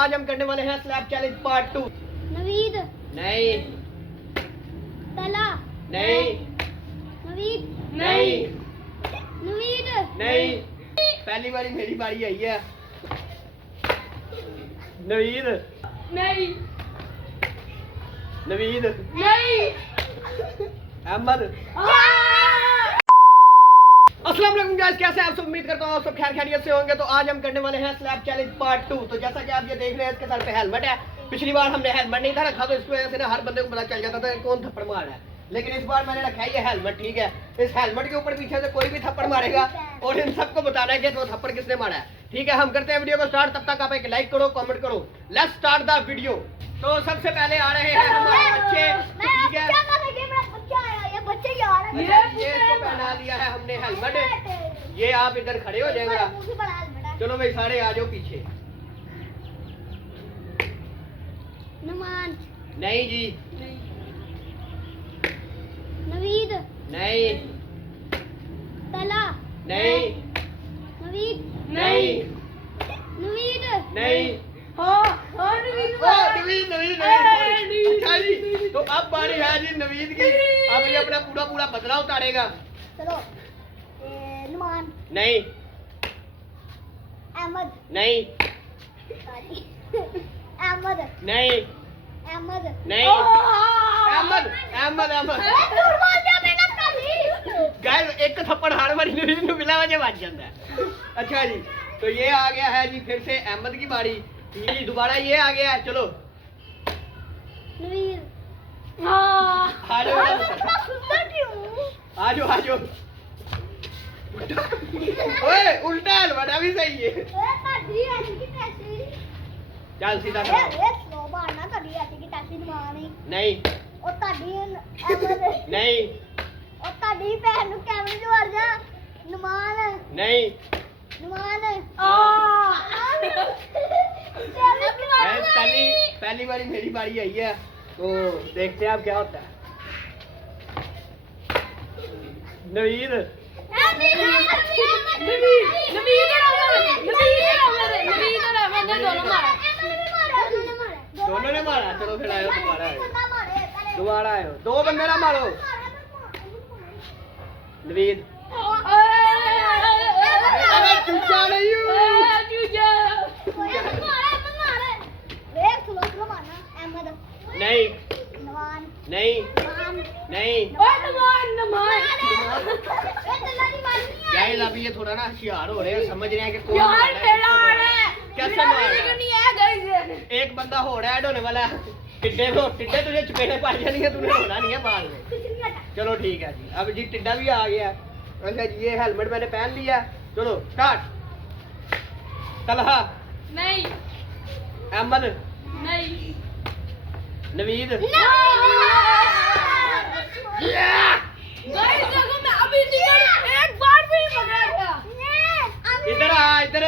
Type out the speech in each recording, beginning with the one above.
आज हम करने वाले हैं स्लैब चैलेंज पार्ट 2। नवीद नहीं तला नहीं नवीद नहीं नवीद नहीं पहली बारी मेरी बारी आई है। नवीद नहीं नवीद नहीं अहमद। अस्सलाम वालेकुम गाइस, कैसे आप सब? उम्मीद करता हूँ आप सब खैर खैरियत से होंगे। तो आज हम करने वाले हैं स्लैब चैलेंज पार्ट 2। तो जैसा कि आप ये देख रहे हैं, इसके सर पे हेलमेट है। पिछली बार हमने हेलमेट नहीं था रखा, तो इसकी वजह से ना हर बंदे को पता चल जाता था कौन थप्पड़ मार रहा है। लेकिन इस बार मैंने रखा है ये हेलमेट, ठीक है। इस हेलमेट के ऊपर पीछे से कोई भी थप्पड़ मारेगा और इन सबको बताना है कि वो थप्पड़ किसने मारा है, ठीक है। हम करते हैं वीडियो को स्टार्ट। तब तक आप एक लाइक करो, कमेंट करो। Let's start the video. तो सबसे पहले आ रहे हैं हमारे बच्चे, ठीक है। ये इसको पहना दिया है हमने हेलमेट। ये आप इधर खड़े हो जाएगा। चलो भाई सारे आ जाओ पीछे। नुमान नहीं जी नवीद नहीं तला नहीं नवीद नहीं नवीद नहीं हाँ हाँ नवीद नवीद नवीद नवीद। अच्छा जी, तो अब बारी है जी नवीद की। अब ये अपना पूरा पूरा बदला उतारेगा। चलो नुमान नहीं अहमद नहीं अहमद नहीं अहमद नहीं अहमद अहमद अहमद गाइस एक थप्पड़ हार वाली नवीद ਨੂੰ ਮਿਲਾ ਵਜੇ ਵੱਜ ਜਾਂਦਾ है। अच्छा जी, तो ये आ गया है जी फिर से अहमद की बारी। ये दोबारा ये आ गया है। चलो नवीद आ जाओ सुंदर क्यों आ जाओ आ जाओ। ओए उल्टा हेलमेट भी सही है। ਤੁਹਾਡੀ ਐਸੀ ਕੀ ਟੈਸੀ चल सीधा खड़ा हो। ਇਹ ਸਲੋ ਬਾਣਾ ਤੁਹਾਡੀ ਐਸੀ ਕੀ ਟੈਸੀ ਦਵਾਣੀ नहीं ਉਹ ਤੁਹਾਡੀ ਅਹਿਮਦ नहीं ਉਹ ਤੁਹਾਡੀ ਭੈਣ ਨੂੰ ਕੈਮਰੇ 'ਚ ਵਰ ਜਾ ਨਮਾਨ नहीं ਨਮਾਨ Guys, पहली बारी मेरी बारी आई है, तो देखते हैं अब क्या होता है। नवीद दोनों ने मारा। चलो फिर आयो दोबारा आयो। दो बंदे ना मारो। नवीद अरे चूचा नहीं हूँ। नहीं नहीं नहीं गाइस, अभी ये थोड़ा ना होशियार हो रहे हैं, समझ रहे हैं कि कौन मार रहा है, कैसे मार रहा है। एक बंदा हो रहा है ढोने वाला। टिड्डे तुझे चपेटे पड़ जानी है, तूने होना नहीं है बाद में। चलो ठीक है जी, अब जी टिड्डा भी आ गया। अच्छा जी, ये हेलमेट मैंने पहन लिया। चलो स्टार्ट। तलहा नहीं अहमद नहीं नवीद गाइस देखो मैं अभी एक बार भी नहीं पकड़ा गया। इधर आ, इधर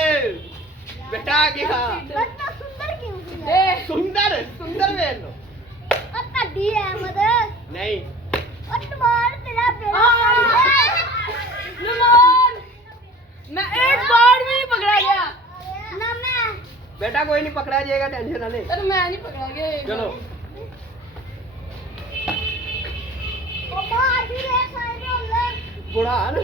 बेटा क्या सुंदर क्यों सुंदर सुंदर वे लो। ਤੁਹਾਡੀ ਅਹਿਮਦ नहीं ਉਹ ਨਮਾਨ ਤੇਰਾ ਬੇੜਾ नुमान मैं एक बार भी नहीं पकड़ा गया। ਨਾ ਮੈਂ बेटा कोई नहीं पकड़ा जाएगा, टेंशन ना ले। अरे मैं नहीं पकड़ा गया। चलो ਉਹ ਬਾਹਰ ਵੀ ਰਹਿ ਸਾਰੇ ਹੁੰਦੇ बुढ़ान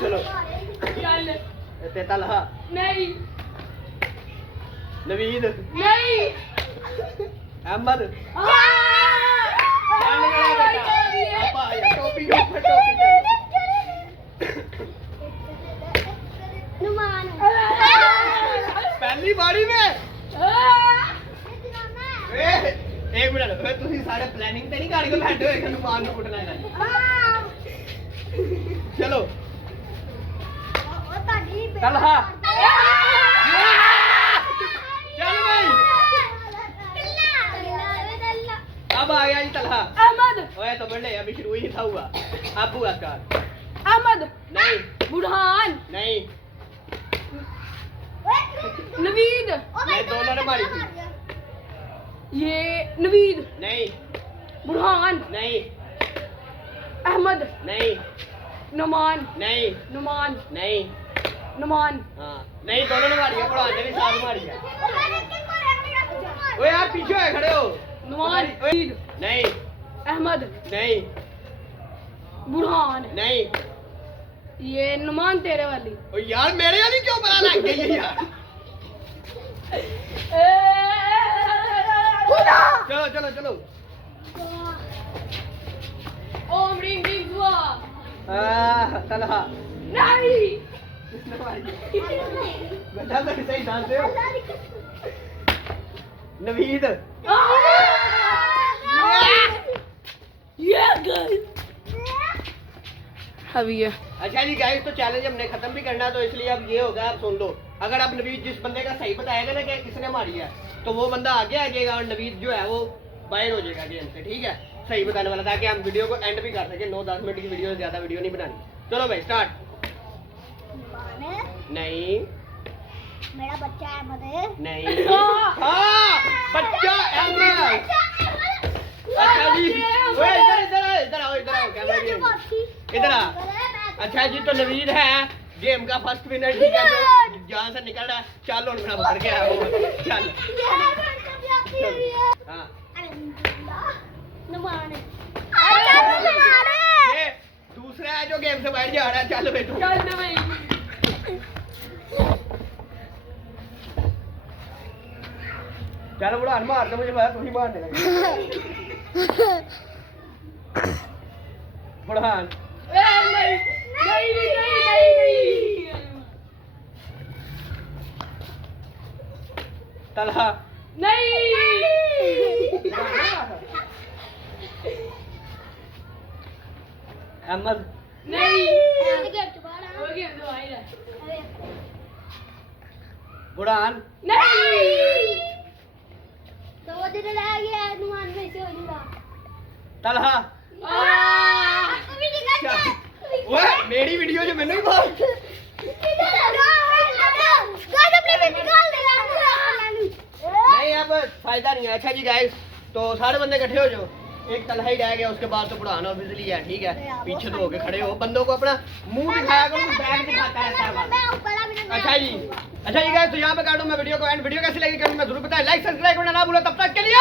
चलो चल ते तलहा नहीं नवीद नहीं अहमद टोपी ਨਮਾਨ पहली बारी में एक मिनट तुम सारे प्लानिंग तो नहीं कर के बैठे हुए नुमान को कुटना है। चलो ਉਹ ਤੁਹਾਡੀ तलहा चल भाई, अब आ गया जी तलहा। अहमद ओए तो बड़े अभी शुरू ही था हुआ। अब हुआ स्टार्ट। अहमद नहीं बुरहान नहीं नवीद नहीं, दोनों ने मारी थी। ये नवीद नहीं बुरहान नहीं अहमद नहीं नुमान नहीं नुमान नहीं नुमान हाँ नहीं दोनों ने मारी है, बुढ़ान ने भी साथ मारी है। ओए यार पीछे है खड़े हो। नुमान ओए, नहीं अहमद नहीं बुरहान नहीं। ये नुमान तेरे वाली ओ यार मेरे वाली क्यों बना लग गई है यार। चलो चलो चलो। ओम रिंग रिंग हुआ तलहा नहीं बेटा तो सही जानते हो। नवीद ये गई अभी ये अच्छा जी गाइस, तो चैलेंज हमने खत्म भी करना है, तो इसलिए अब ये होगा, आप सुन लो। अगर आप नवीद जिस बंदे का सही बताएगा ना कि किसने मारी है, तो वो बंदा आगे आ जाएगा और नवीद जो है वो बाहर हो जाएगा गेम से, ठीक है, सही बताने वाला, ताकि हम वीडियो को एंड भी कर सके। 9-10 मिनट की वीडियो से ज्यादा वीडियो नहीं बनानी। चलो भाई स्टार्ट। नहीं मेरा बच्चा अहमद है। नहीं हाँ बच्चा अहमद। अच्छा जी ओए इधर इधर इधर आओ कैमरा भी इधर आ। अच्छा जी, तो नवीद है गेम का फर्स्ट विनर, ठीक है, तो जहाँ से निकल रहा है। चल और मेरा भर गया वो, चल हाँ। ये दूसरा है जो गेम से बाहर जा रहा है। चल भाई तू चल भाई चल बुढ़ा मार दे मुझे, तू ही मारने लगा बुढ़ान। नहीं नहीं नहीं तलहा नहीं अहमद नहीं बुढ़ान नहीं तो वो दिन रह गया अनुमान में से हो जाएगा। तलहा आपको भी निकल क्या? गया। ओए मेरी वीडियो जो मैंने भी बोल गाइस अपने में निकाल दे नहीं, अब फायदा नहीं है। अच्छा जी गाइस, तो सारे बंदे इकट्ठे हो जाओ। एक तलहा ही रह गया, उसके बाद तो बुढ़ान और बिजली है, ठीक है। पीछे तो होके खड़े हो, बंदों को अपना मुंह दिखाया करो, बैग दिखाता रहता है। अच्छा जी गाइस, तो यहाँ पे काटूं मैं वीडियो को एंड। वीडियो कैसी लगी कमेंट में जरूर बताएं, लाइक सब्सक्राइब करना ना भूलो। तब तक के लिए